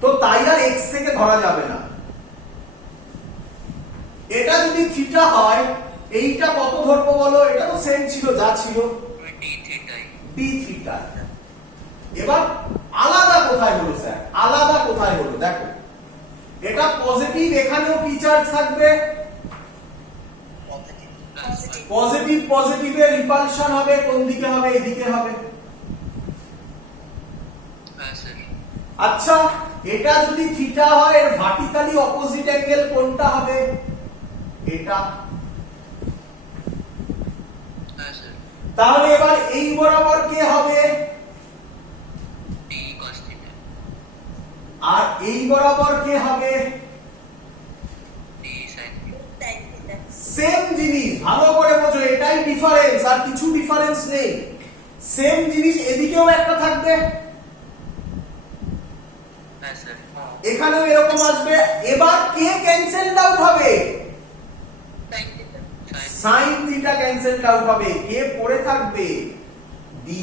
তো তাই আর x থেকে ধরা যাবে না। এটা যদি থিটা হয়, এইটা কত ধরবো বলো? এটা তো সেম ছিল যা ছিল, d থিটা। এবার আলাদা কোথায় হলো স্যার? আলাদা কোথায় হলো দেখো, এটা পজিটিভ, এখানেও কি চার্জ থাকবে? পজিটিভ পজিটিভের রিপালশন হবে কোন দিকে হবে? এদিকে হবে। আচ্ছা, এটা যদি থিটা হয়, এর ভার্টিক্যালি অপোজিট অ্যাঙ্গেল কোনটা হবে? এটা। তাহলে এবার এই বরাবর কে হবে? আর এই বরাবর কে হবে? সেম জিনিস, ভালো করে বোঝো, এটাই ডিফারেন্স, আর কিছু ডিফারেন্স নেই। সেম জিনিস এদিকেও একটা থাকবে, এখানেও এরকম আসবে। এবার কে ক্যান্সেলড আউট হবে? সাইন থিটা ক্যান্সেলড আউট হবে। কে পড়ে থাকবে? ডি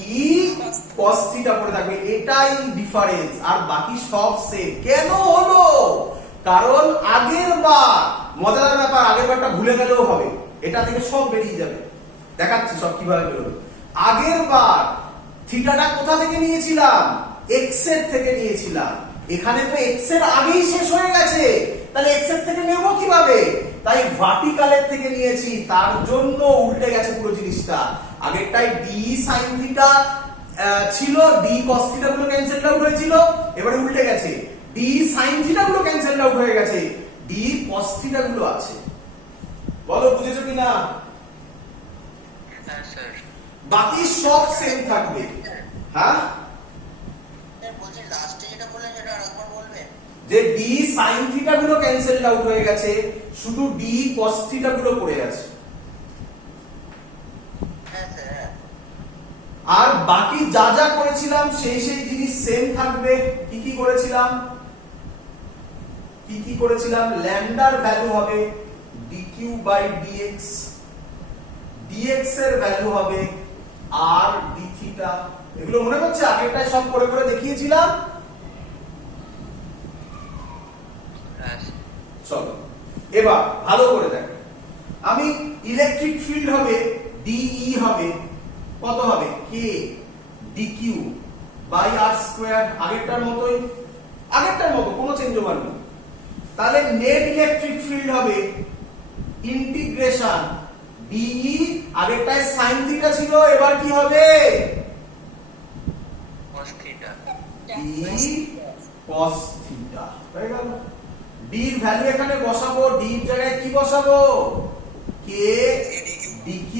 কস থিটা পড়ে থাকবে। এটাই ডিফারেন্স, আর বাকি সব সেম। কেন হলো? কারণ আগের বার, মজাদার ব্যাপার, আগের বারটা ভুলে গেলেও হবে, এটা থেকে সব বেরিয়ে যাবে। দেখাচ্ছি সব কিভাবে বেরোলো। আগের বার থিটাটা কোথা থেকে নিয়েছিলাম? এক্স এর থেকে নিয়েছিলাম। এখানে তো এক্স এর আগেই শেষ হয়ে গেছে, তাহলে এক্স এর থেকে নেব কিভাবে? তাই ভার্টিক্যালের থেকে নিয়েছি, তার জন্য উল্টে গেছে পুরো জিনিসটা। আগেরটাই ডি সাইন থিটা ছিল, ডি কস থিটা গুলো ক্যান্সেল আউট হয়েছিল, এবারে উল্টে গেছে, ডি সাইন থিটা গুলো ক্যান্সেল আউট হয়ে গেছে, ডি কস থিটা গুলো আছে। বলো বুঝেছো কিনা? হ্যাঁ স্যার। বাকি সব সেম থাকবে। হ্যাঁ, বলছি লাস্টে যেটা বললেন সেটা আরেকবার বলবেন। যে ডি সাইন থিটা গুলো ক্যান্সেল আউট হয়ে গেছে, শুধু ডি কস থিটা গুলো পড়ে আছে। হ্যাঁ স্যার। আর বাকি যা যা করেছিলাম সেই সেই জিনিস সেম থাকবে। কি কি করেছিলাম? কি কি করেছিলাম? ল্যামডার ভ্যালু হবে dq বাই dx, dx এর ভ্যালু হবে r d থিটা। এগুলো মনে হচ্ছে আগেরটাই সব করে করে দেখিয়েছিলাম। চলো এবার ভালো করে দেখো, আমি ইলেকট্রিক ফিল্ড হবে dE হবে কত হবে? k dq by r square. আগেরটার মতো কোনো চেঞ্জ ওভার নেই। তাহলে নেট ইলেকট্রিক ফিল্ড হবে ইন্টিগ্রেশন dE, আগেরটায় sin থিটা ছিল, এবার কি হবে? cos theta. d cos theta হয়ে গেল। d এর ভ্যালু এখানে বসাবো, d এর জায়গায় কি বসাবো? k dq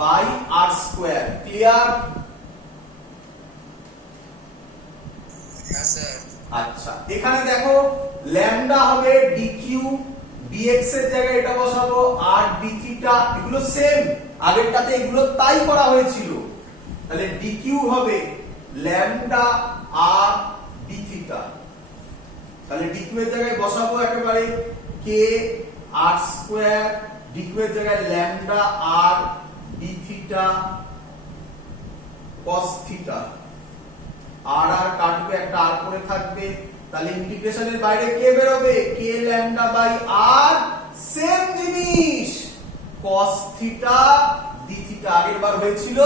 by r square. Clear? হ্যাঁ স্যার। আচ্ছা, এখানে দেখো ল্যামডা হবে dq, dx এর জায়গায় এটা বসাবো, আর d থিটা, এগুলো সেম, আগেরটাতে এগুলো তাই করা হয়েছিল। তাহলে dq হবে ল্যামডা আর d থিটা। তাহলে dq এর জায়গায় বসাবো একেবারে k r স্কয়ার, dq এর জায়গায় ল্যামডা আর d থিটা cos থিটা। আর আর কাটবে, একটা আর করে থাকবে, তাহলে ইন্টিগ্রেশনের বাইরে কে বেরোবে? k lambda by r, same জিনিস cos থিটা d থিটা। আগের বার হয়েছিল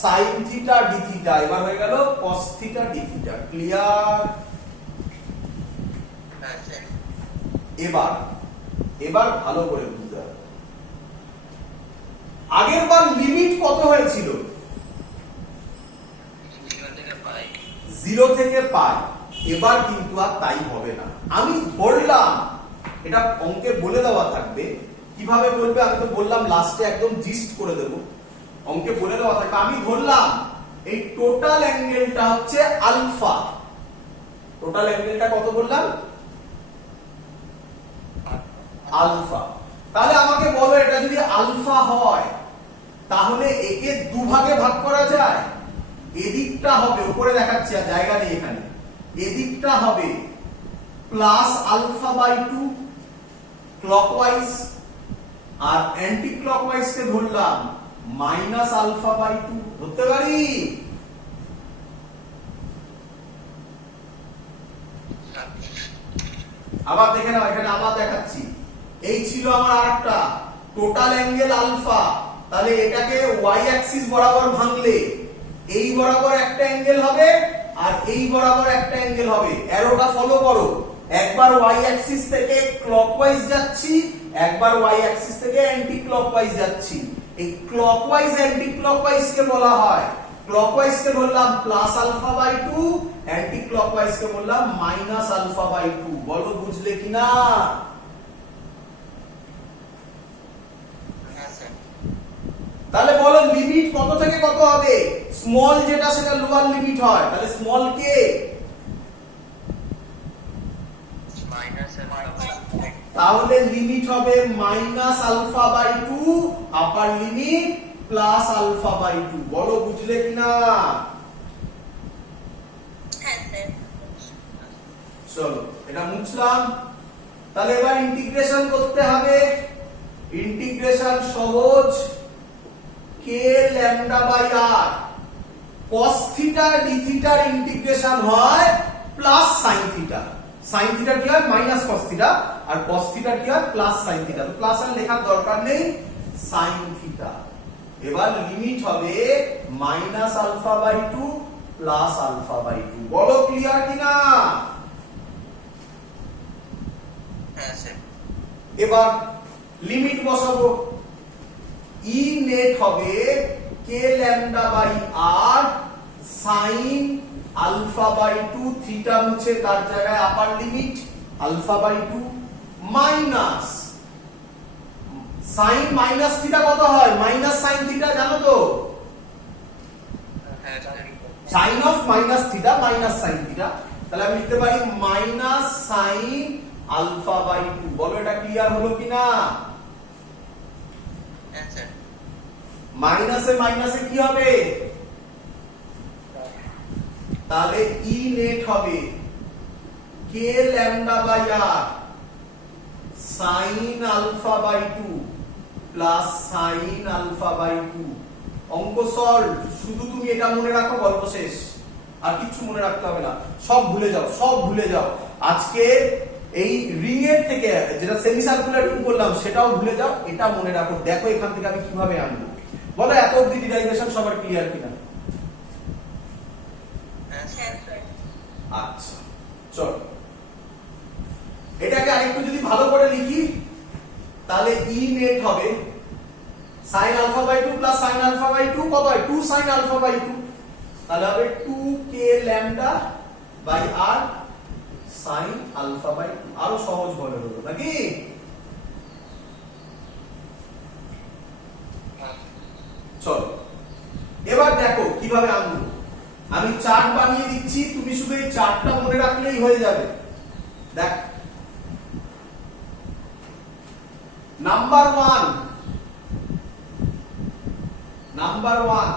sin থিটা d থিটা, এবার হয়ে গেল cos theta d theta. Clear? হ্যাঁ স্যার। এবার ভালো করে বুঝতে হবে, আগের বার লিমিট কত হয়েছিল? 0 থেকে পাই। এবার কিন্তু আর তাই হবে না। আমি ধরলাম, এটা অঙ্কে বলে দেওয়া থাকবে, কিভাবে বলবে আমি তো বললাম লাস্টে একদম জিস্ট করে দেব, অঙ্কে বলে দেওয়া থাকবে। আমি ধরলাম এই টোটাল অ্যাঙ্গেলটা হচ্ছে আলফা। টোটাল অ্যাঙ্গেলটা কত বললাম? আলফা। তাহলে আমাকে বলো, এটা যদি আলফা হয় তাহলে একে দুভাগে ভাগ করা যায়। এদিকটা হবে, উপরে দেখাচ্ছি আর জায়গা নেই এখানে, এদিকটা হবে প্লাস আলফা বাই 2 ক্লকওয়াইজ, আর অ্যান্টি ক্লকওয়াইজ কে ধরলাম মাইনাস আলফা বাই 2। ধরতে পারি? আবার দেখে নাও, এখানে আবার দেখাচ্ছি। এই ছিল আমার আরেকটা টোটাল অ্যাঙ্গেল আলফা, তাহলে এটাকে ওয়াই অ্যাক্সিস বরাবর ভাঙলে এই বরাবর একটা অ্যাঙ্গেল হবে আর এই বরাবর একটা অ্যাঙ্গেল হবে। অ্যারোটা ফলো করো, একবার ওয়াই অ্যাক্সিস থেকে ক্লকওয়াইজ যাচ্ছি, একবার ওয়াই অ্যাক্সিস থেকে অ্যান্টি ক্লকওয়াইজ যাচ্ছি। এই ক্লকওয়াইজ অ্যান্টি ক্লকওয়াইজ কে বলা হয়, ক্লকওয়াইজ কে বললাম plus alpha by 2, anti clockwise কে বললাম মাইনাস আলফা বাই 2। বলো বুঝলে কিনা? তাহলে বলো লিমিট কত থেকে কত হবে? স্মল যেটা সেটা লোয়ার লিমিট হয়, তাহলে স্মল কে? তাহলে লিমিট হবে minus alpha by 2, upper limit plus alpha by 2। বলো বুঝলে কিনা? চলো এটা মুছলাম। তাহলে এবার ইন্টিগ্রেশন করতে হবে। ইন্টিগ্রেশন সহজ, K lambda by R cos theta D থিটার ইন্টিগ্রেশন হয় plus sin theta. sin theta কি হয় মাইনাস cos থিটা, আর cos থিটা কি হয় প্লাস sin থিটা। তো প্লাস আর লেখার দরকার নেই, sin থিটা। এবার লিমিট হবে minus alpha by 2 plus alpha by 2। বলো ক্লিয়ার কিনা? এবার লিমিট বসাবো। ই নেট হবে K lambda by R sine alpha by 2, theta মুছে তার জায়গায় upper limit alpha by 2 minus sine minus theta কত হয়? মাইনাস সাইন থিটা জানো তো? Sine of minus theta minus sine theta. তাহলে আমি লিখতে পারি মাইনাস সাইন আলফা বাই 2। বলো এটা ক্লিয়ার হলো কিনা? মাইনাসে মাইনাসে কি হবে? তাহলে ই নেট হবে K lambda by R sine alpha by 2 plus sine alpha by 2। অঙ্ক সলভ। শুধু তুমি এটা মনে রাখো, গল্প শেষ। আর কিছু মনে রাখতে হবে না, সব ভুলে যাও, সব ভুলে যাও। আজকে এই রিং এর থেকে যেটা সেমি সার্কুলার রিং বললাম সেটাও ভুলে যাও, এটা মনে রাখো। দেখো এখান থেকে আমি কিভাবে আনবো। বলো এত অবধি ডিরাইভেশন সবার ক্লিয়ার কিনা? আচ্ছা চল এটাকে আরেকটু যদি ভালো করে লিখি, তাহলে ই নেট হবে sin alpha by 2 plus sin alpha by 2 কত হয়? 2 sin আলফা বাই 2। তাহলে হবে 2k lambda by r sin alpha by 2। আরো সহজ বলে হলো নাকি? চলো এবার দেখো কিভাবে আনবো। আমি চার্ট বানিয়ে দিচ্ছি, তুমি শুধু এই চার্টটা মনে রাখলেই হয়ে যাবে। দেখ নাম্বার 1,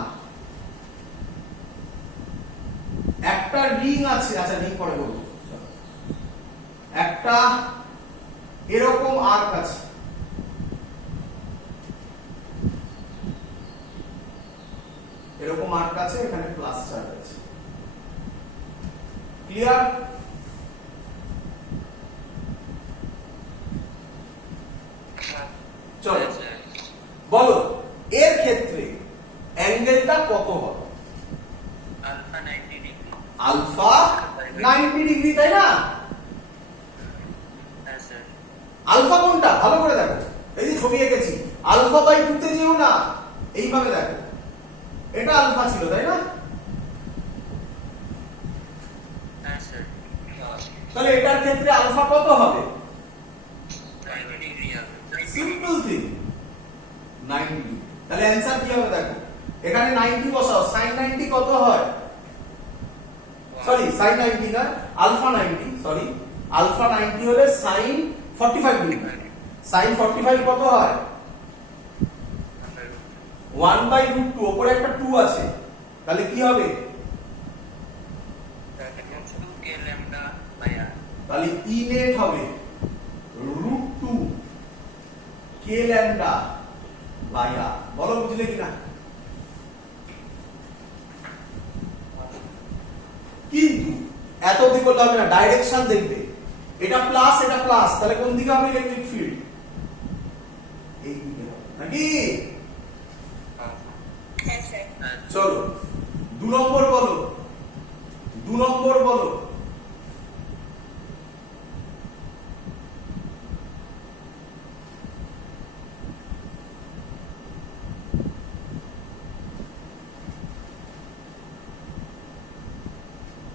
একটা রিং আছে। আচ্ছা রিং পরে বলবো। একটা এরকম আর্ক আছে, এরকম আর্ক আছে, এখানে প্লাস চার্জ আছে। ক্লিয়ার? চলো বলো এর ক্ষেত্রে অ্যাঙ্গেলটা কত হবে? আলফা 90 ডিগ্রি, তাই না? আলফা কোনটা ভালো করে দেখো, এই যে ছবি এঁকেছি, আলফা বাই 2 তে যেও না, এইভাবে দেখো। এটা আলফা ছিল, তাই না? তাহলে এটার ক্ষেত্রে আলফা কত হবে? Simple thing, 90। তাহলে অ্যানসার কি হবে দেখো, এখানে 90 বসাও, sin 90 কত হয়? সরি sin 90 না, আলফা 90, সরি আলফা 90 হলে sin 45 ডিগ্রি। sin 45 কত হয়? 1/√2, উপরে একটা 2 আছে, তাহলে কি হবে? তাহলে ই নেট হবে √2 k ল্যামডা বাই r। বলো বুঝলে কিনা? কিন্তু এত অবধি করলে হবে না, ডাইরেকশন দেখবে। এটা প্লাস এটা প্লাস, তাহলে কোন দিকে হবে ইলেকট্রিক ফিল্ড? এই দিকে হবে নাকি? হ্যাঁ স্যার। চলো 2 নম্বর বলো, 2 নম্বর বলো।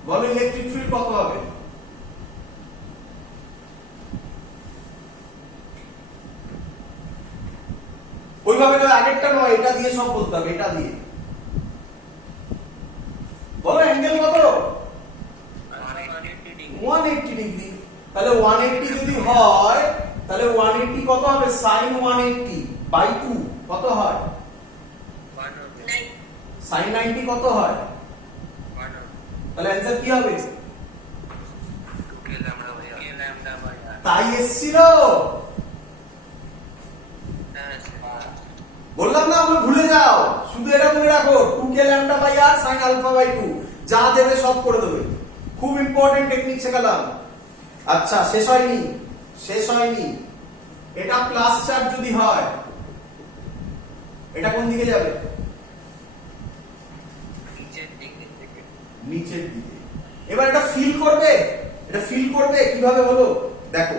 বলো ইলেকট্রিক ফিল্ড কত হবে? ওইভাবে নয়, আগেরটা নয়, এটা দিয়ে সব বলতে হবে, এটা দিয়ে বলো। অ্যাঙ্গেল কত? 180 ডিগ্রি। তাহলে 180 যদি হয়, তাহলে 180 কত হবে? sin 180 বাই 2 কত হয়? sin 90 কত হয়? তাহলে অ্যানসার কি হবে? তাই এসছিল, বললাম না আমরা ভুলে যাও, শুধু এটা মনে রাখো 2k lambda by r sin alpha by 2, যা দেবে সব করে দেবে। খুব ইম্পর্টেন্ট টেকনিক শেখালাম। আচ্ছা শেষ হয়নি, শেষ হয়নি। এটা প্লাস চার্জ যদি হয়, এটা কোন দিকে যাবে? নিচের দিকে। এবার এটা ফিল করবে, এটা ফিল করবে কিভাবে হলো দেখো,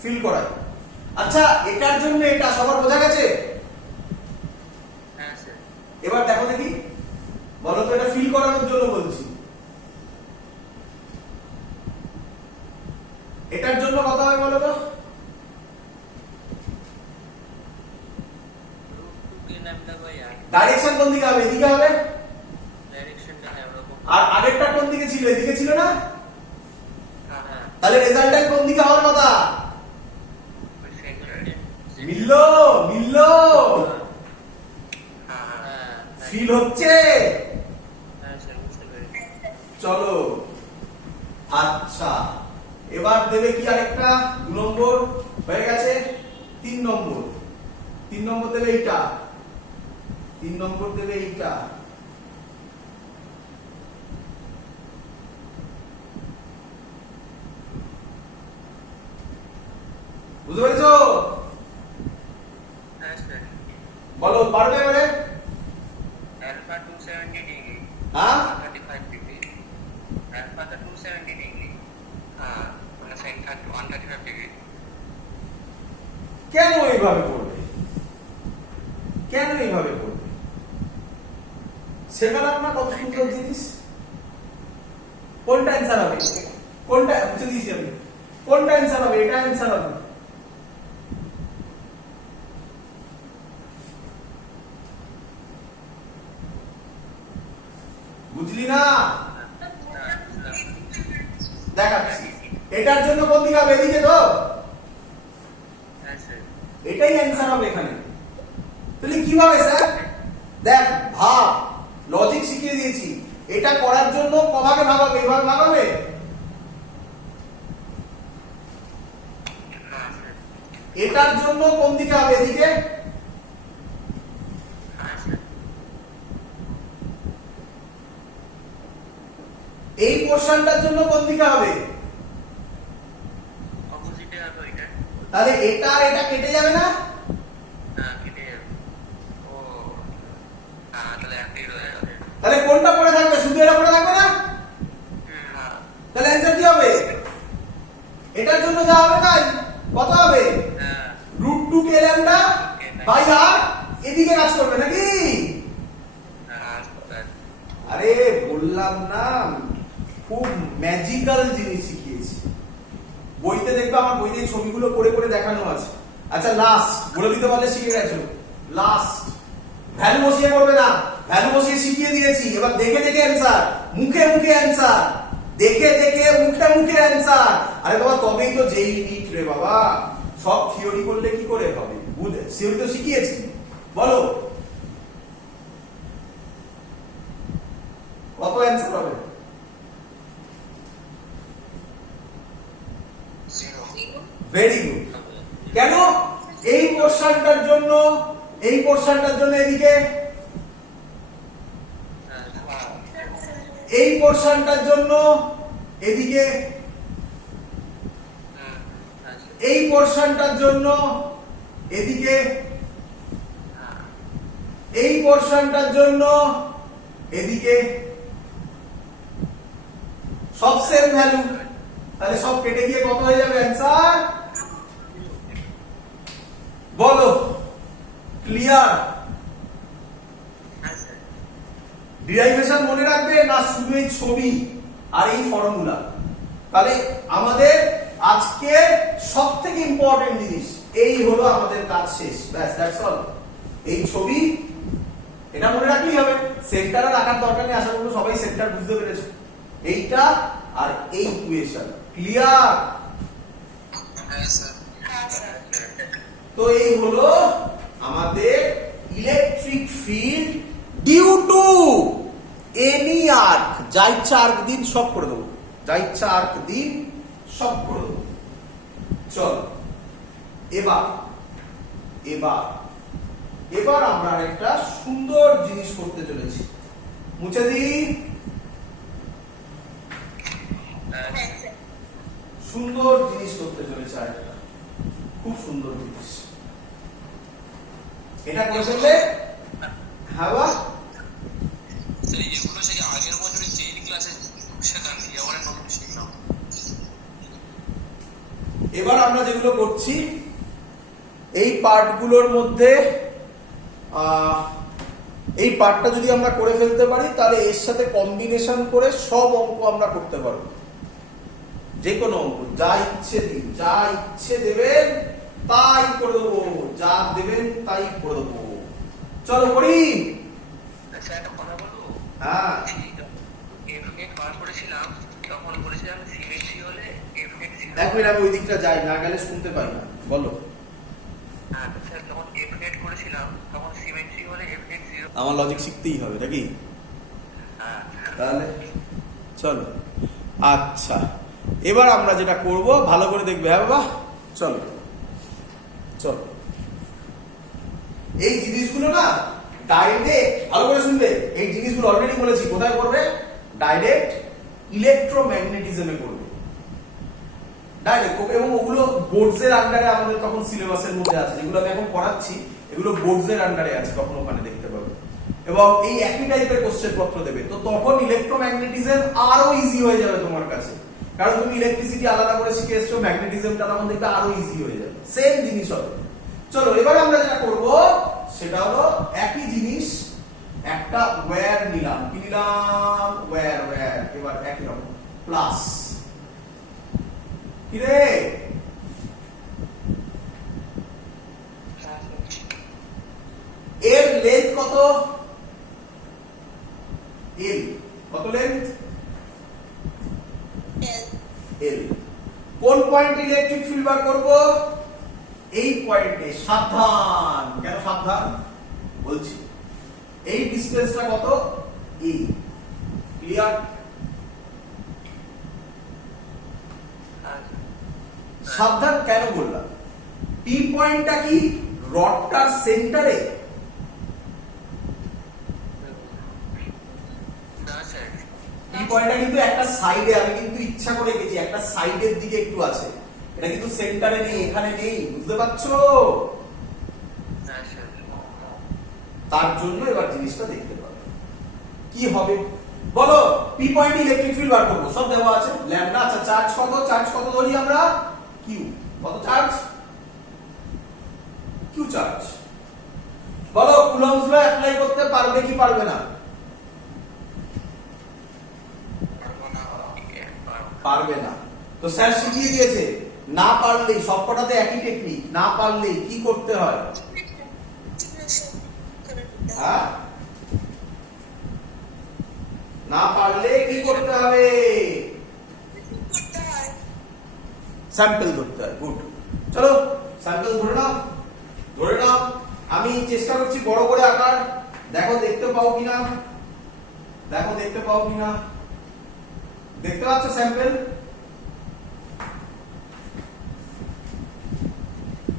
ফিল করায়। আচ্ছা এটার জন্য এটা সবার বোঝা গেছে? এবার দেখো দেখি, বলো তো এটা ফিল করানোর জন্য বলছি। এটার জন্য কত হবে বলো তো? ডাইরেকশন কোন দিকে হবে? এদিকে হবে। আর আগেরটা কোন দিকে ছিল? এদিকে ছিল না? তাহলে রেজাল্টটা কোন দিকে হওয়ার কথা? মিললো, মিললো, ফিল হচ্ছে। চলো আচ্ছা, এবার দেবে কি আরেকটা? 2 নম্বর হয়ে গেছে। 3 নম্বর, 3 নম্বর দেবে এইটা, 3 নম্বর দেবে এইটা। বুঝতে পেরেছো? বলো পারবে এবারে? Alpha 270 degree. হ্যাঁ 35 degree. Alpha 270 degree. Sin 135 degree. কেন এইভাবে করবে? কেন এইভাবে করবে? শেখালাম না কত সুন্দর জিনিস। কোনটা অ্যান্সার হবে? কোনটা বুঝে দিয়েছি আমি। কোনটা অ্যান্সার হবে? এটা অ্যান্সার হবে। বুঝলি না? দেখাচ্ছি। এটার জন্য কোন দিকে হবে? এদিকে তো। এটাই অ্যান্সার হবে এখানে। তাহলে কিভাবে স্যার? দেখ ভাব, লজিক শিখিয়ে দিয়েছি। এটা করার জন্য কভাবে ভাগাবে, এইভাবে ভাগাবে। এটার জন্য কোন দিকে হবে? এদিকে। এই পোরশনটার জন্য কোন দিকে হবে? তাহলে এটা আর এটা কেটে যাবে না? তাহলে কোনটা পড়ে থাকবে? শুধু এটা পড়ে থাকবে না? তাহলে অ্যান্সার কি হবে? এটার জন্য যা হবে তাই কত হবে? √2k ল্যাম্বডা বাই r, এদিকে কাজ করবে নাকি? আরে বললাম না, খুব ম্যাজিক্যাল জিনিস শিখিয়েছি। বইতে দেখবে, আমার বইতে ছবিগুলো করে করে দেখানো আছে। আচ্ছা লাস্ট বলে দিতে পারলে শিখে গেছো। লাস্ট ভ্যালু বসিয়ে করবে না, ভ্যালু বসিয়ে শিখিয়ে দিয়েছি। এবার দেখে দেখে অ্যান্সার, মুখে মুখে অ্যান্সার, দেখে দেখে মুখে মুখে অ্যান্সার। আরে বাবা তবেই তো যেই নিট রে বাবা। সব থিওরি করলে কি করে হবে? থিওরি তো শিখিয়েছি। বলো কত অ্যান্সার হবে? Very good. কেন? এই পোরশনটার জন্য, এই পোরশনটার জন্য এদিকে, এই পোরশনটার জন্য এদিকে এই পোরশনটার জন্য এদিকে এই পোরশনটার জন্য এদিকে সব সেম ভ্যালু, তাহলে সব কেটে গিয়ে কত হয়ে যাবে অ্যান্সার? বলো, ক্লিয়ার? ডিরাইভেশন মনে রাখবে না শুধু এই ছবি আর এই ফর্মুলা? তাহলে আমাদের আজকে সব থেকে ইম্পর্টেন্ট জিনিস এই হলো, আমাদের কাজ শেষ, ব্যাস, দ্যাটস অল। এই ছবি এটা মনে রাখলেই হবে, সেন্টারে রাখার দরকার নেই, আশা করব সবাই সেন্টার বুঝতে পেরেছে। এইটা আর এই ইকুয়েশন, ক্লিয়ার? তো এই হলো আমাদের electric field due to any arc. যা ইচ্ছা আর্ক দিন সব করে দেবো, যা ইচ্ছা আর্ক দিন সব করে দেবো। চল এবার এবার এবার আমরা একটা সুন্দর জিনিস করতে চলেছি। মুছে দিই, সুন্দর জিনিস করতে চলেছে আরেকটা, খুব সুন্দর জিনিস। এটা করে ফেললে হাওয়া এগুলো সেই আগের বছরের চেইন ক্লাসে শেখানো, এবারে নতুন শিখলাম। এবার আমরা যেগুলো করছি এই পার্টগুলোর মধ্যে এই পার্টটা যদি আমরা করে ফেলতে পারি তাহলে এর সাথে কম্বিনেশন করে সব অঙ্ক আমরা করতে পারবো। যে কোনো অঙ্ক যা ইচ্ছে দিন, যা ইচ্ছে দেবেন তাই করে দেবো, যা দেবেন তাই করে দেবো। চলো করি। আচ্ছা, একটা কথা বলবো? হ্যাঁ, এফ বার করেছিলাম, তখন বলেছিলাম সিমেট্রি হলে এফ এক্স 0। এক মিনিট, আমি ওই দিকটা যাই, না গেলে শুনতে পাই না, বলো। হ্যাঁ স্যার, তখন এফ এড করেছিলাম, তখন সিমেট্রি হলে এফ এক্স 0। আমার লজিক শিখতেই হবে নাকি? হ্যাঁ তাহলে চলো। আচ্ছা, এবার আমরা যেটা করব ভালো করে দেখবে। হ্যাঁ বাবা, চলো চলো। এই জিনিসগুলো না ডাইরেক্ট, ভালো করে শুনবে, এই জিনিসগুলো অলরেডি বলেছি কোথায় করবে, ডাইরেক্ট ইলেকট্রোম্যাগনেটিজমে করবে, ডাইরেক্ট। এবং ওগুলো বোর্ডসের আন্ডারে আমাদের তখন সিলেবাসের মধ্যে আছে, যেগুলো আমি এখন পড়াচ্ছি এগুলো বোর্ডসের আন্ডারে আছে, তখন ওখানে দেখতে পাবে। এবং এই একই টাইপের কোশ্চেন পত্র দেবে, তো তখন ইলেকট্রোম্যাগনেটিজম আরো ইজি হয়ে যাবে তোমার কাছে, কারণ তুমি ইলেকট্রিসিটি আলাদা করে শিখে এসছো, ম্যাগনেটিজমটা তখন দেখবে আরো ইজি হয়ে যাবে, সেম জিনিস হবে। চলো এবার আমরা যেটা করব সেটা হলো একই জিনিস, একটা ওয়্যার নিলাম, কি নিলাম, ওয়্যার, ওয়্যার। এবার একই রকম প্লাস, কি রে, এর লেন্থ কত, এল কত, লেন্থ এল। কোন পয়েন্টে ইলেকট্রিক ফিল্ড বার করব, এই পয়েন্টে। সাবধান, কেন সাবধান বলছি, এই ডিসটেন্সটা কত, এই, ক্লিয়ার? সাবধান কেন বললাম, পি পয়েন্টটা কি রডটার সেন্টারে? না স্যার, পি পয়েন্টটা কিন্তু একটা সাইডে, আমি কিন্তু ইচ্ছা করে গেছি, একটা সাইডের দিকে একটু আছে, এটা কিন্তু সেন্টারে নেই, এখানে নেই, বুঝতে পারছো? না স্যার। তার জন্য এবার জিনিসটা দেখতে পাবে কি হবে, বলো। পি পয়েন্টে ইলেকট্রিক ফিল্ড বার করবো, সব দেওয়া আছে, ল্যাম্বডা। আচ্ছা, চার্জ কত, চার্জ কত ধরি আমরা, কিউ। কত চার্জ, কিউ চার্জ। বলো কুলম্বস ল অ্যাপ্লাই করতে পারবে কি পারবে না? পারবে না। তো স্যার শিখিয়ে দিয়েছে, না পারলেই, সবকটাতে একই টেকনিক, না পারলেই কি করতে হয়? হ্যাঁ, না পারলে কি করতে হবে? স্যাম্পল ধরতে হয়। গুড, চলো স্যাম্পল ধরে নাও, ধরে নাও। আমি চেষ্টা করছি বড় করে আকার, দেখো দেখতে পাও কিনা, দেখো দেখতে পাও কিনা, দেখতে পাচ্ছ স্যাম্পল?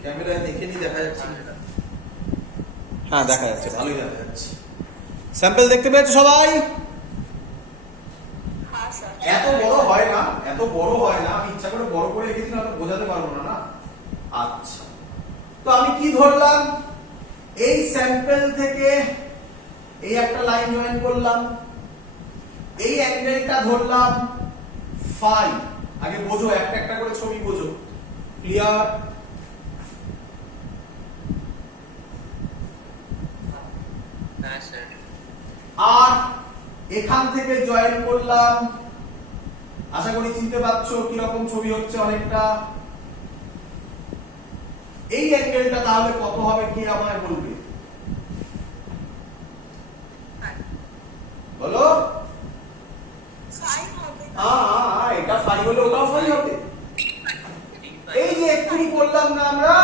ক্যামেরায় দেখে নি, দেখা যাচ্ছে? হ্যাঁ দেখা যাচ্ছে, ভালোই দেখা যাচ্ছে। স্যাম্পল দেখতে পেয়েছো সবাই? এত বড় হয় না, এত বড় হয় না, আমি ইচ্ছা করে বড় করে রেখেছি না, তো বোঝাতে পারবো না না। আচ্ছা, তো আমি কি ধরলাম, এই স্যাম্পল থেকে এই একটা লাইন জয়েন করলাম, এই অ্যাঙ্গেলটা ধরলাম ফাই। আগে বোঝো, একটা একটা করে ছবি বোঝো। ক্লিয়ার? হ্যাঁ স্যার। আর এখান থেকে জয়েন করলাম, আশা করি চিনতে পারছো কিরকম ছবি হচ্ছে অনেকটা। এই অ্যাঙ্গেলটা তাহলে কত হবে, কে আমায় বলবে? বলো। এটা ফাই হলে ওটাও ফাই হবে। এই যে এক্ষুনি করলাম না আমরা,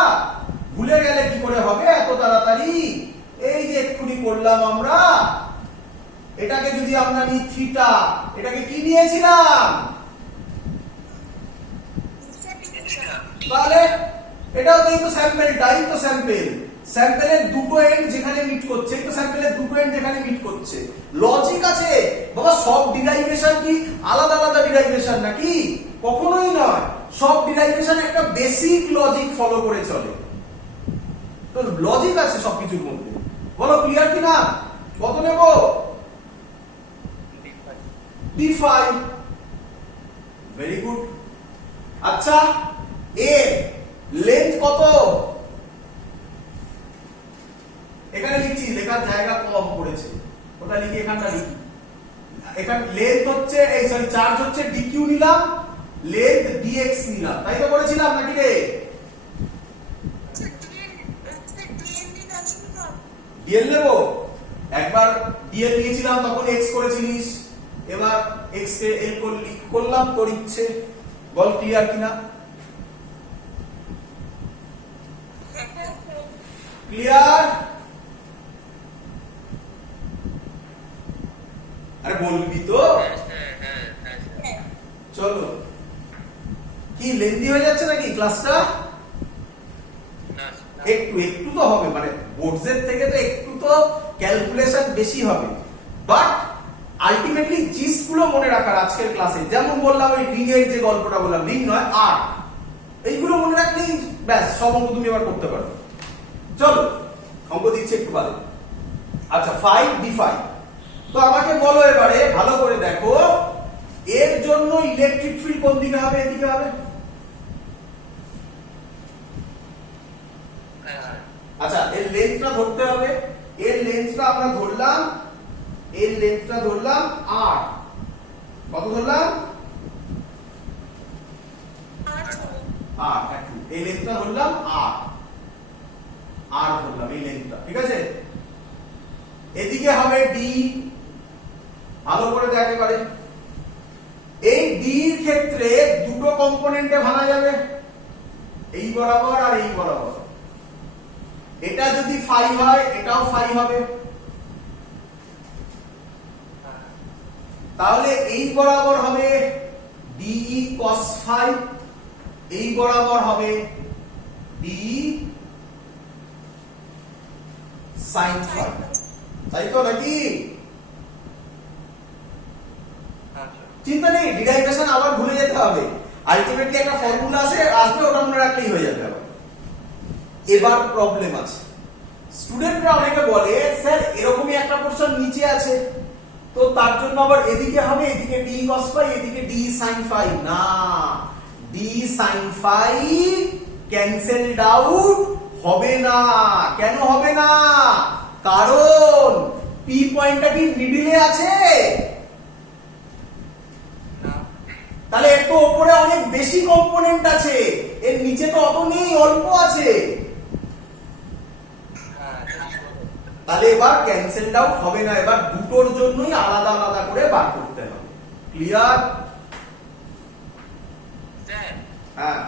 ভুলে গেলে কি করে হবে এত তাড়াতাড়ি? এই যে এক্ষুনি করলাম আমরা, এটাকে যদি আমরা নিই থিটা, এটাকে কি নিয়েছিলাম? তাহলে এটাও তো এই তো স্যাম্পলটাই তো স্যাম্পল, স্যাম্পলের দুটো এন্ড যেখানে মিট করছে, এই তো স্যাম্পলের দুটো এন্ড যেখানে মিট করছে। লজিক আছে বাবা, সব ডিরাইভেশন কি আলাদা আলাদা ডিরাইভেশন নাকি? কখনোই নয়, সব ডিরাইভেশন একটা বেসিক লজিক ফলো করে চলে, তো লজিক আছে সবকিছুর মধ্যে। বলো ক্লিয়ার কি না? কত নেব? d5। Very good. আচ্ছা, এ লেন্থ কত? এখানে লিখছি, লেখার জায়গা কম পড়েছে, ওটা লিখি, এখানটা লিখি। এখানে লেন্থ হচ্ছে, এই সরি চার্জ হচ্ছে dq নিলাম, লেন্থ dx নিলাম, তাই তো করেছিলাম নাকি রে? dl নেব। একবার dl নিয়েছিলাম তখন x করেছিলিস, এবার x কে l করলাম তোর ইচ্ছে। বল ক্লিয়ার কিনা? ক্লিয়ার? আরে বলবি তো? চলো, কি লেন্দি হয়ে যাচ্ছে নাকি ক্লাসটা? একটু একটু তো হবে, মানে বোর্ডসের থেকে তো একটু তো ক্যালকুলেশন বেশি হবে, বাট আলটিমেটলি জিস্ট গুলো মনে রাখার আজকের ক্লাসে। যেমন বললাম ওই রিং এর যে গল্পটা বললাম, রিং নয় আর্ক, এইগুলো মনে রাখলেই ব্যাস সব অঙ্ক তুমি এবার করতে পারবে। চলো অঙ্ক দিচ্ছি একটু বাদে। আচ্ছা 5d5, তো আমাকে বলো এবারে ভালো করে দেখো, এর জন্য ইলেকট্রিক ফিল্ড কোন দিকে হবে? এদিকে হবে। আচ্ছা, এর লেন্থটা ধরতে হবে, এর লেন্থটা আমরা ধরলাম, এর লেন্থটা ধরলাম r। কত ধরলাম? r। এই লেন্থটা ধরলাম r, r ধরলাম এই লেন্থটা, ঠিক আছে? এদিকে হবে d, ভালো করে দেখতে পারে। এই d এর ক্ষেত্রে দুটো কম্পোনেন্টে ভাঙা যাবে, এই বরাবর আর এই বরাবর। এটা যদি ফাই হয়, এটাও ফাই হবে, তাহলে এই বরাবর হবে ডি cos ফাই, এই বরাবর হবে ডি sin ফাই, তাই তো নাকি? চিন্তা নেই, ডিরাইভেশন আবার ভুলে যেতে হবে, আলটিমেটলি একটা ফর্মুলা আসবে, ওটা মনে রাখলেই হয়ে যাবে। এবার প্রবলেম আছে, স্টুডেন্টরা অনেকে বলে স্যার এরকমই একটা পোরশন নিচে আছে, তো তার জন্য আবার এদিকে হবে, এদিকে d cos ফাই, এদিকে d sin ফাই। না, d sin phi cancelled out হবে না। কেন হবে না? কারণ p পয়েন্টটা কি মিডলে আছে? তাহলে এর তো উপরে অনেক বেশি কম্পোনেন্ট আছে, এর নিচে তো অত নেই, অল্প আছে। তাহলে এবার ক্যান্সেলড আউট হবে না, এবার দুটোর জন্যই আলাদা আলাদা করে বার করতে হবে। ক্লিয়ার? স্যার, হ্যাঁ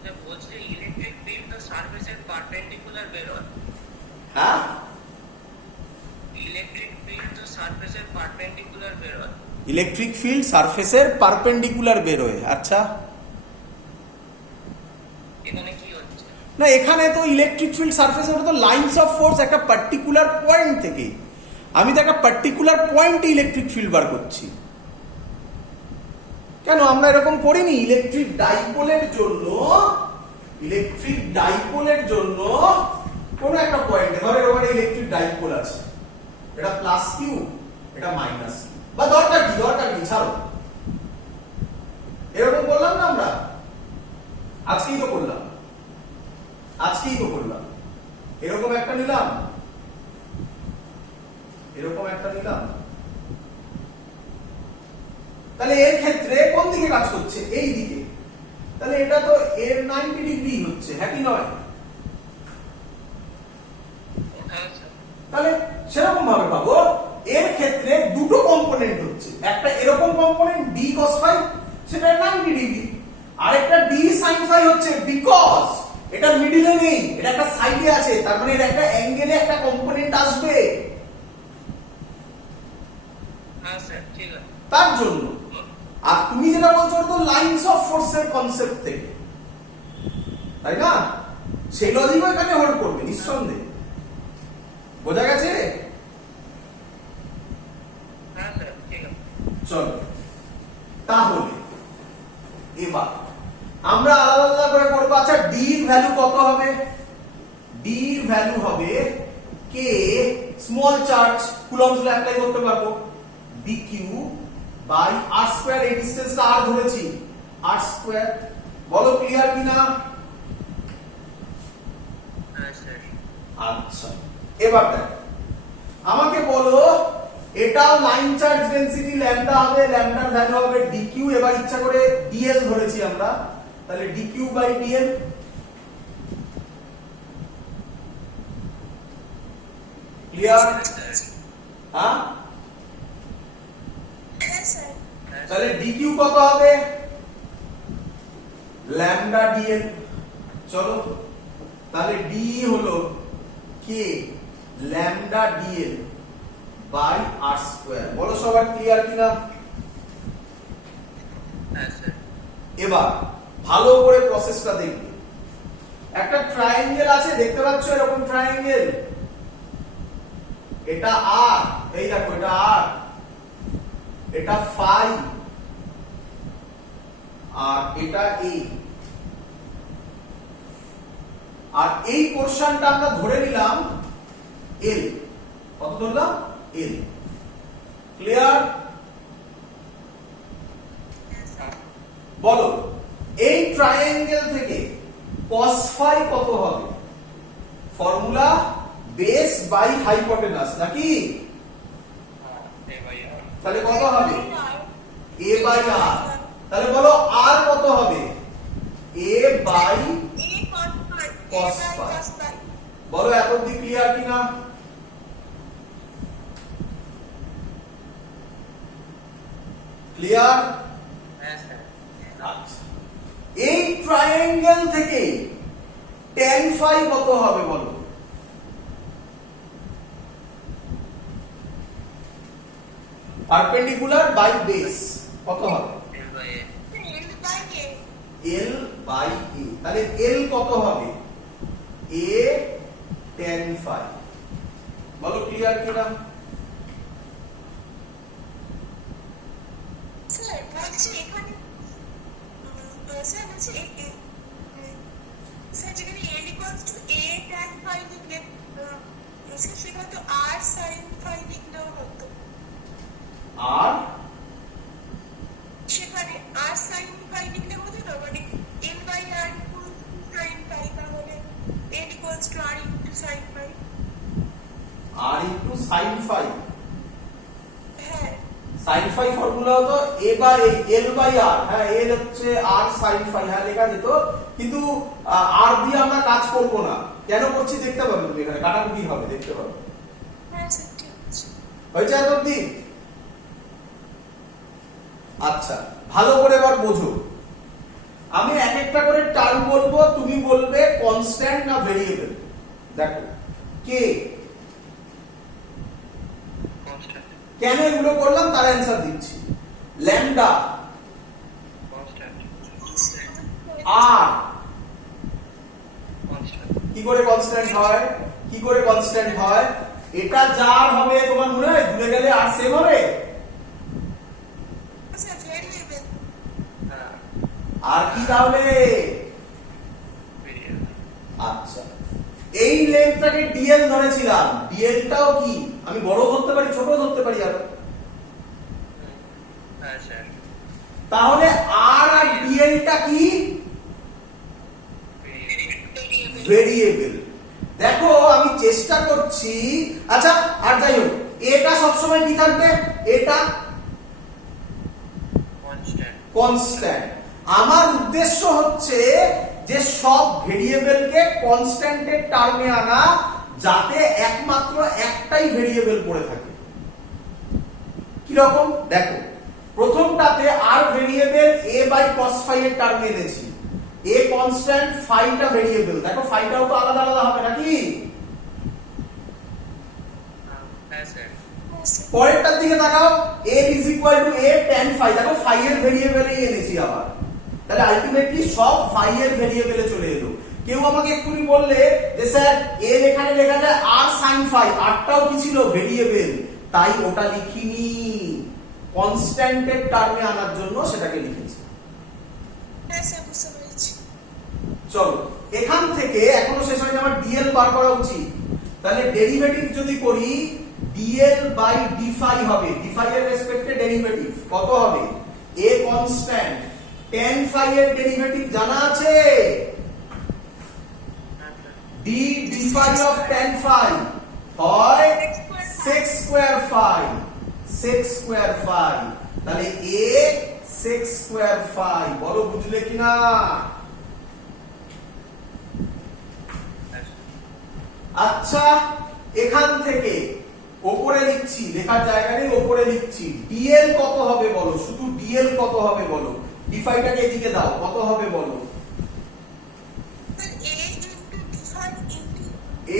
স্যার বলছি ইলেকট্রিক ফিল্ড তো সারফেসের পারপেন্ডিকুলার বেরোয়। হ্যাঁ, ইলেকট্রিক ফিল্ড তো সারফেসের পারপেন্ডিকুলার বেরোয়। ইলেকট্রিক ফিল্ড সারফেসের পারপেন্ডিকুলার বেরোয়। আচ্ছা, এখানে কি হচ্ছে? না এখানে তো ইলেকট্রিক ফিল্ড সারফেসে, ওটা তো লাইনস অফ ফোর্স একটা পার্টিকুলার পয়েন্ট থেকে, আমি তো একটা পার্টিকুলার পয়েন্টে ইলেকট্রিক ফিল্ড বার করছি। কেন আমরা এরকম করিনি? ইলেকট্রিক ডাইপোলের জন্য কোন একটা পয়েন্টে, ধরো এখানে ইলেকট্রিক ডাইপোল আছে, এটা প্লাস কিউ, এটা মাইনাস কিউ, বা দরকার কি ছাড়ো, এরকম করলাম না আমরা, আজকেই তো করলাম, এরকম একটা নিলাম, তাহলে এর ক্ষেত্রে কোন দিকে কাজ করছে? এই দিকে, তাহলে এটা তো এর 90 ডিগ্রি হচ্ছে, হ্যাঁ কি নয়? তাহলে সেরকম ভাবে পাবো, এর ক্ষেত্রে দুটো কম্পোনেন্ট হচ্ছে, একটা এরকম কম্পোনেন্ট d cos phi, সেটা 90 ডিগ্রি, আরেকটা d sin phi হচ্ছে, বিকজ এটা মিডলে নেই, এটা একটা সাইডে আছে, তার মানে এর একটা অ্যাঙ্গেলে একটা কম্পোনেন্ট আসবে, হ্যাঁ স্যার ঠিক আছে, তার জন্য। আর তুমি যেটা বলছো তো লাইনস অফ ফোর্সের কনসেপ্ট থেকে, তাই না? সেই লজিকও এখানে হোল্ড করবে নিঃসন্দেহে। বোঝা গেছে? হ্যাঁ স্যার ঠিক আছে। চলো তাহলে এবার আমরা আলাদা আলাদা করে করব। আচ্ছা, d এর ভ্যালু কত হবে? d এর ভ্যালু হবে k small charge, Coulomb's law apply করতে পারবো, dq বাই r স্কয়ার, এই ডিসটেন্সটা r ধরেছি, r স্কয়ার। বলো ক্লিয়ার কিনা? হ্যাঁ স্যার। আচ্ছা, এবার দেখো, আমাকে বলো এটা লাইন চার্জ ডেনসিটি ল্যামডা হবে, ল্যামডার ভ্যালু হবে dq, এবার ইচ্ছা করে dl ধরেছি আমরা, তাহলে dq বাই dl। ক্লিয়ার? হ্যাঁ, তাহলে dq কত হবে? Lambda dl। চলো, তাহলে d হলো k lambda dl by r square. বলো সবার ক্লিয়ার কিনা? হ্যাঁ স্যার। এবার ভালো করে প্রসেসটা দেখবে। একটা ট্রায়াঙ্গেল আছে, দেখতে পাচ্ছ এরকম ট্রায়াঙ্গেল, এটা r, এই দেখো এটা r, এটা phi, আর এটা a, আর এই পোরশনটা আমরা ধরে নিলাম l। কত ধরলাম? l। ক্লিয়ার? বলো এই ট্রায়াঙ্গেল থেকে cos phi কত হবে? ফর্মুলা বেস বাই হাইপোটেনাস নাকি? তাহলে কত হবে? a by r। তাহলে বলো r কত হবে? a by cos phi। বলো এত অবধি ক্লিয়ার কিনা? ক্লিয়ার? হ্যাঁ স্যার। আচ্ছা, এই ট্রায়াঙ্গেল থেকে tan phi কত হবে বলো? পারপেন্ডিকুলার বাই বেস কত হবে? L by A। l by a। তাহলে l কত হবে? a tan phi। বলো ক্লিয়ার কিনা? স্যার বলছি এখানে স্যার বলছি স্যার যেখানে n equals to a tan phi লিখলে স্যার সেখানে তো r sin phi লিখলেও হতো, আর সেখানে r sin phi লিখলে হতো না, মানে n by r equals to sin phi, তাহলে n equals to r into sin phi। r into sin phi। হ্যাঁ sin phi ফর্মুলা হতো a by l by r। হ্যাঁ, l হচ্ছে r sin phi, হ্যাঁ লেখা যেত, কিন্তু r দিয়ে আমরা কাজ করব না। কেন করছি দেখতে পাবে তুমি, এখানে কাটাকুটি হবে, দেখতে পাবে। হ্যাঁ স্যার ঠিক আছে। হয়েছে এত অবধি? আচ্ছা, ভালো করে এবার বোঝো। আমি এক একটা করে টার্ম বলবো, তুমি বলবে কনস্ট্যান্ট না ভেরিয়েবল। দেখো কে, Constant। কেন এগুলো করলাম তার অ্যান্সার দিচ্ছি। Lambda, Constant। আর Constant। কি করে কনস্ট্যান্ট হয়? কি করে কনস্ট্যান্ট হয়? এটা যার হবে তোমার মনে হয় দূরে গেলে আর সেম হবে? Sir variable. আর কি তাহলে? ভেরিয়েবল। আচ্ছা, এই লেন্থটাকে ডিএল ধরেছিলাম, ডিএলটাও কি আমি বড় ধরতে পারি, ছোট ধরতে পারি আর? হ্যাঁ স্যার। তাহলে আর আর ডিএলটা কি? ভেরিয়েবল। দেখো আমি চেষ্টা করছি, আচ্ছা আর যাই হোক, এটা সবসময় কি থাকবে? এটা কনস্ট্যান্ট। কনস্ট্যান্ট। আমার উদ্দেশ্য হচ্ছে যে সব ভেরিয়েবলকে কনস্ট্যান্টের টার্মে আনা, যাতে একমাত্র একটাই ভেরিয়েবল পড়ে থাকে। কি রকম দেখো, প্রথমটাতে আর variable a by cos phi এর টার্মে এনেছি, a কনস্ট্যান্ট, phi টা ভেরিয়েবল। দেখো phi-টাও তো আলাদা আলাদা হবে নাকি? হ্যাঁ স্যার। পরেরটার দিকে তাকাও, a is equal to a tan phi। দেখো phi এর ভেরিয়েবলই এনেছি আবার, তাহলে আলটিমেটলি সব phi এর ভেরিয়েবলে চলে এলো। কেউ আমাকে এক্ষুনি বললে যে স্যার a এখানে লেখা যায় r sin phi, rটাও কি ছিল? ভেরিয়েবল, তাই ওটা লিখিনি, কনস্ট্যান্টের টার্মে আনার জন্য সেটাকে লিখেছি। হ্যাঁ স্যার, বুঝতে পেরেছি। চলো এখান থেকে এখনো শেষ হয়নি, আমার ডিএল বার করা উচিত। তাহলে ডেরিভেটিভ যদি করি, ডিএল বাই ডি ফাই হবে, ডি ফাই এর রেসপেক্টে ডেরিভেটিভ কত হবে? এ কনস্ট্যান্ট, tan phi এর ডেরিভেটিভ জানা আছে? D d phi of tan phi হয় sec square phi, sec square phi। তাহলে a sec স্কয়ার phi, বলো বুঝলে কিনা? আচ্ছা, এখান থেকে ওপরে লিখছি, লেখার জায়গা নেই, ওপরে লিখছি, ডিএল কত হবে বলো, শুধু ডিএল কত হবে বলো, ডি ফাইটাকে এদিকে দাও, কত হবে বলো?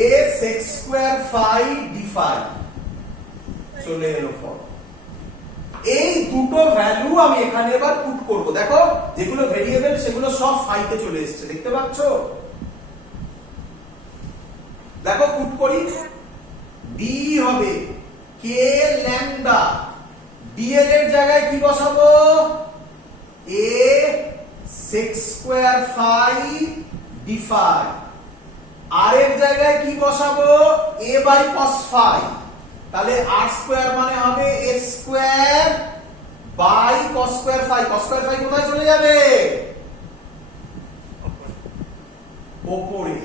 a sec square phi d phi চলে এলো ফর্ম। এই দুটো ভ্যালু আমি এখানে এবার পুট করব। দেখো যেগুলো ভেরিয়েবল সেগুলো সব ফাইতে চলে এসেছে, দেখতে পাচ্ছো? দেখো পুট করি, ডি হবে কে ল্যামডা, ডিএল এর জায়গায় কি বসাবো? A sec square phi d phi, আর এর জায়গায় কি বসাবো? a by cos phi। তাহলে r স্কয়ার মানে হবে a square by cos square phi। cos square phi কোথায় চলে যাবে? ওপরে।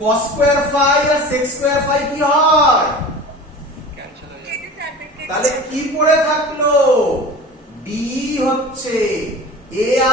cos স্কয়ার phi আর sec স্কয়ার phi কি হয়? ক্যান্সেল হয়ে যাবে। তাহলে কি পড়ে থাকলো? ডি হচ্ছে a আর